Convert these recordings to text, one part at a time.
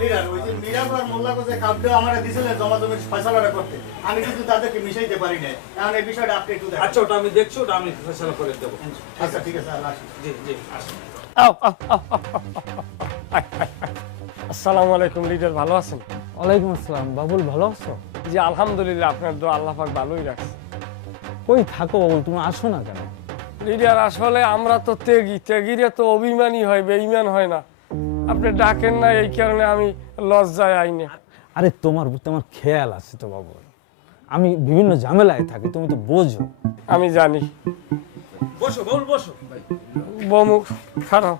Leader ওই যে মিরাজ আর মোল্লা Kose কাপটা আমারে দিছিলেন জমাজমির ফয়সালাটা করতে, আমি কিন্তু তাদেরকে মিশাইতে পারি না। এখন এই বিষয়টা আপনি একটু দেখেন। আচ্ছা ওটা আমি দেখছি, ওটা আমি ফয়সালা করে দেব। আচ্ছা ঠিক আছে, আল্লাহ হাফেজ। জি জি আসুন। আসসালামু আলাইকুম লিডার, ভালো আছেন? ওয়ালাইকুম আসসালাম। বাবুল ভালো আছো? জি আলহামদুলিল্লাহ, আপনার দোয়া আল্লাহ পাক ভালোই রাখছে। কই থাকো বাবুল, তুমি আসো না কেন? লিডার আসলে আমরা তো ত্যাগীরা তো অভিমানী হয়, বেঈমান হয় না। আপনি ডাকেন না, এই কারণে আমি লজ্জায় আইনে। আরে তোমার খেয়াল আছে তো বাবুল, আমি বিভিন্ন ঝামেলায় থাকি, তুমি তো বোঝো। আমি জানি বসো বাবুল বসো। বমুখ খারাপ,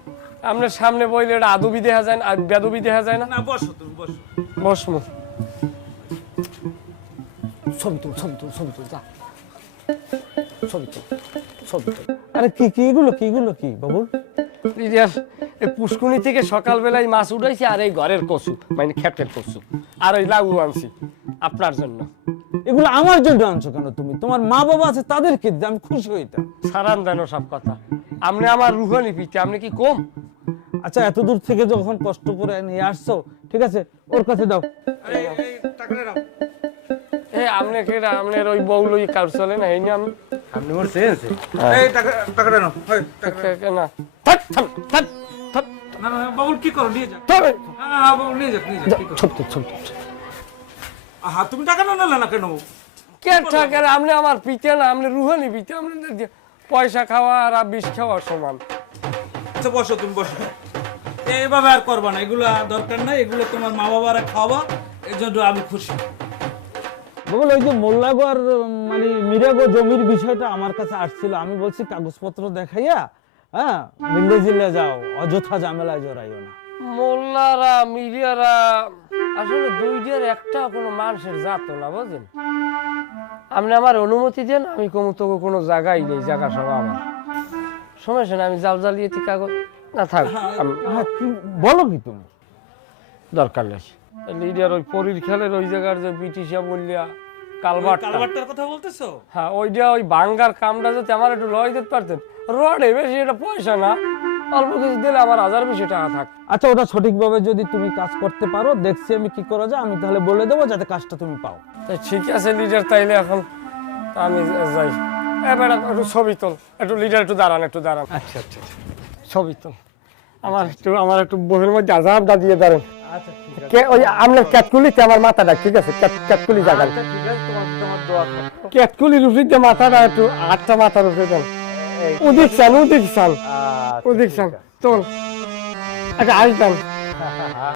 আপনার সামনে বইলে এটা আদবি দেখা যায় না, আর বেদবি দেখা যায় না। না বসো তুমি বসো। বসমু ছবি তুল যা ছবি তুল। আরে কি এগুলো কি বাবুল? লিডার এই পুষ্কুনি থেকে সকালবেলায় মাছ উঠাইছি, আর এই ঘরের কচু মানে ক্ষেতের কচু, আর ওই লাউ আনছি আপনার জন্য। এগুলো আমার জন্য আনছো কেন তুমি? তোমার মা বাবা আছে, তাদেরকে দিতে আমি খুশি হইতাম। সারান দেন সব কথা, আপনি আমার রুহানি পিতে, আপনি কি কম? আচ্ছা এত দূর থেকে যখন কষ্ট করে নিয়ে আসছো, ঠিক আছে ওর কাছে দাও। এই টাকাটা নাও। আপনি কেডা? আপনার ওই বউ লই কার চলে না, এই নিয়ে আপনি ওর সেন্স এই টাকাটা নাও। হয় টাকা। না থাক থাক থাক থাক না না বাবুল কি করো, নিয়ে যাও। তবে হ্যাঁ বাবুল নিয়ে যাও কি করো। ছোট আহা তুমি টাকা নাও না কেন? কে টাকার? আপনি আমার পিতে না, আপনি রুহানি পিতে। আপনাদের যে পয়সা খাওয়া আর বিষ খাওয়া সমান। আচ্ছা বসো তুমি বসো। এইভাবে আর করবা না, এগুলো দরকার নাই, এগুলো তোমার মা বাবারা খাওয়া, এই জন্য আমি খুশি। বাবুল ওই যে মোল্লাগো আর মানে মিরাগো জমির বিষয়টা আমার কাছে আসছিল, আমি বলছি কাগজপত্র দেখাইয়া হ্যাঁ মিলে জিলে যাও, অযথা ঝামেলায় জড়াইও না। মোল্লারা মিডিয়ারা আসলে দুইটার একটা কোনো মানুষের জাত না, বুঝলেন? আপনি আমার অনুমতি দেন, আমি তো কোনো জায়গায় নেই, জায়গা সব আমার। সমস্যা না, আমি জাল জ্বালিয়ে কাগজ না থাক, হ্যাঁ কি বলো কি তুমি? দরকার নেই। লিডার ওই পরীর খেলের ওই জায়গার যে ব্রিটিশা বললিয়া কালবারটার কথা বলতেছো? হ্যাঁ ওইটা ওই ভাঙ্গার কামটা যাতে আমার একটু লয় দিতে পারতেন। রডে বেশি এটা পয়সা না, অল্প কিছু দিলে আমার 1000-20 টাকা থাক। আচ্ছা ওটা সঠিকভাবে যদি তুমি কাজ করতে পারো, দেখছি আমি কি করা যায়, আমি তাহলে বলে দেবো যাতে কাজটা তুমি পাও। তাই ঠিক আছে লিডার, তাইলে এখন আমি যাই। এবার একটু ছবি তোল, একটু লিডার একটু দাঁড়ান। আচ্ছা ছবি তোল, আমার একটু বইয়ের মধ্যে আজাবটা দিয়ে দাঁড়ান। আচ্ছা ঠিক আছে, কে ওই আপনার ক্যাটকুলিতে আমার মাথাটা, ঠিক আছে? ক্যাটকুলি জাগান, ঠিক আছে, তোমার দোয়া থাকবে। ক্যাটকুলির উপরে মাথাটা একটু 8টা মাথার উপরে দেন। ওদিক চান তোল, আচ্ছা আসবেন।